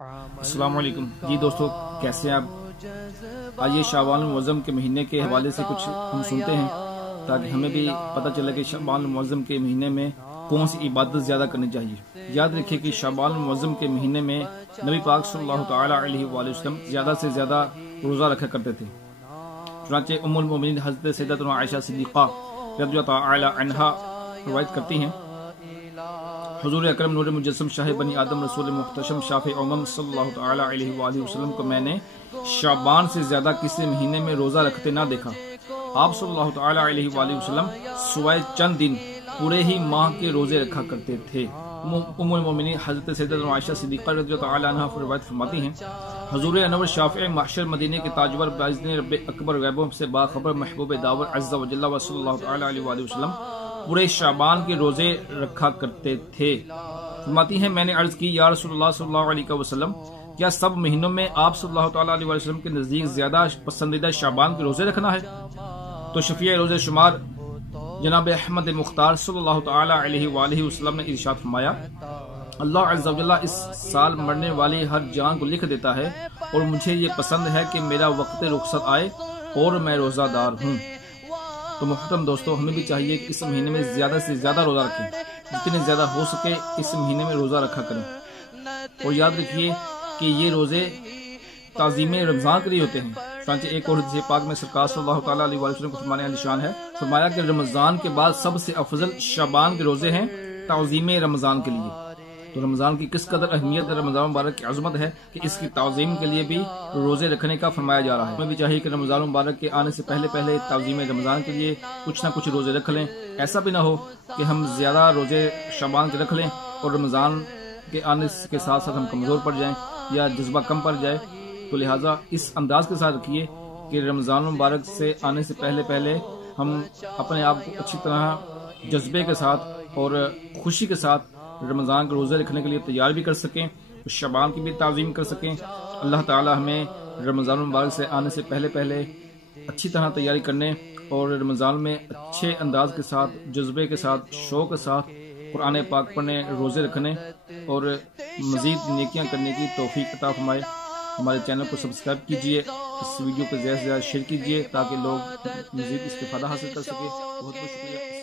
السلام علیکم جی دوستو، کیسے ہیں آپ؟ آئیے شعبان المعظم کے مہینے کے حوالے سے کچھ ہم سنتے ہیں تاکہ ہمیں بھی پتہ چلے کہ شعبان المعظم کے مہینے میں کون سی عبادت زیادہ کرنی چاہیے۔ یاد رکھیے کہ شعبان المعظم کے مہینے میں نبی پاک صلی اللہ تعالی علیہ وآلہ وسلم زیادہ سے زیادہ روزہ رکھا کرتے تھے۔ چنانچہ ام المومنین حضرت سیدتنا عائشہ صدیقہ رضی اللہ تعالی عنہا روایت کرتی ہیں، حضور اکرم نور مجسم شاہ بنی آدم رسول محتشم شافع امم صلی اللہ تعالی علیہ وآلہ وسلم کو میں نے شعبان سے زیادہ کسی مہینے میں روزہ رکھتے نہ دیکھا۔ آپ صلی اللہ تعالی علیہ وآلہ وسلم سوائے چند دن پورے ہی ماہ کے روزے رکھا کرتے تھے۔ ام المومنین حضرت سیدتنا عائشہ صدیقہ رضی اللہ تعالی عنہا روایت فرماتی ہیں، حضور انور شافع محشر مدینے کے تاجور باذن رب اکبر غیبوں سے باخبر محبوب داور عز و جل و صلی اللہ تعالی علیہ وآلہ وسلم پورے شعبان کے روزے رکھا کرتے تھے۔ فرماتی ہیں، میں نے عرض کی، یا رسول اللہ صلی اللہ علیہ وسلم، کیا سب مہینوں میں آپ صلی اللہ تعالی علیہ وسلم کے نزدیک زیادہ پسندیدہ شعبان کے روزے رکھنا ہے؟ تو شفیع روزے شمار جناب احمد مختار صلی اللہ تعالی علیہ وآلہ وسلم نے ارشاد فرمایا، اللہ عز و جل اس سال مرنے والی ہر جان کو لکھ دیتا ہے اور مجھے یہ پسند ہے کہ میرا وقت رخصت آئے اور میں روزہ دار ہوں۔ تو محترم دوستو، ہمیں بھی چاہیے کہ اس مہینے میں زیادہ سے زیادہ روزہ رکھیں، جتنے زیادہ ہو سکے اس مہینے میں روزہ رکھا کریں۔ اور یاد رکھیے کہ یہ روزے تعظیم رمضان کے لیے ہوتے ہیں۔ چنانچہ ایک اور حدیث پاک میں سرکار صلی اللہ تعالی علیہ وسلم کو فرمانے علی شان ہے، فرمایا کہ رمضان کے بعد سب سے افضل شعبان کے روزے ہیں تعظیم رمضان کے لیے۔ تو رمضان کی کس قدر اہمیت، رمضان مبارک کی عظمت ہے کہ اس کی تعظیم کے لیے بھی روزے رکھنے کا فرمایا جا رہا ہے۔ ہمیں بھی چاہیے کہ رمضان مبارک کے آنے سے پہلے تعظیم رمضان کے لیے کچھ نہ کچھ روزے رکھ لیں۔ ایسا بھی نہ ہو کہ ہم زیادہ روزے شعبان کے رکھ لیں اور رمضان کے آنے کے ساتھ ساتھ ہم کمزور پڑ جائیں یا جذبہ کم پڑ جائے۔ تو لہٰذا اس انداز کے ساتھ رکھیے کہ رمضان مبارک سے آنے سے پہلے ہم اپنے آپ کو اچھی طرح جذبے کے ساتھ اور خوشی کے ساتھ رمضان کے روزے رکھنے کے لیے تیار بھی کر سکیں، شعبان کی بھی تعظیم کر سکیں۔ اللہ تعالی ہمیں رمضان مبارک سے آنے سے پہلے اچھی طرح تیاری کرنے اور رمضان میں اچھے انداز کے ساتھ، جذبے کے ساتھ، شوق کے ساتھ قرآن پاک پڑھنے، روزے رکھنے اور مزید نیکیاں کرنے کی توفیق عطا فرمائے۔ ہمارے چینل کو سبسکرائب کیجئے، اس ویڈیو کو زیادہ سے زیادہ شیئر کیجئے تاکہ لوگ مزید استفادہ حاصل کر سکے۔ بہت بہت شکریہ۔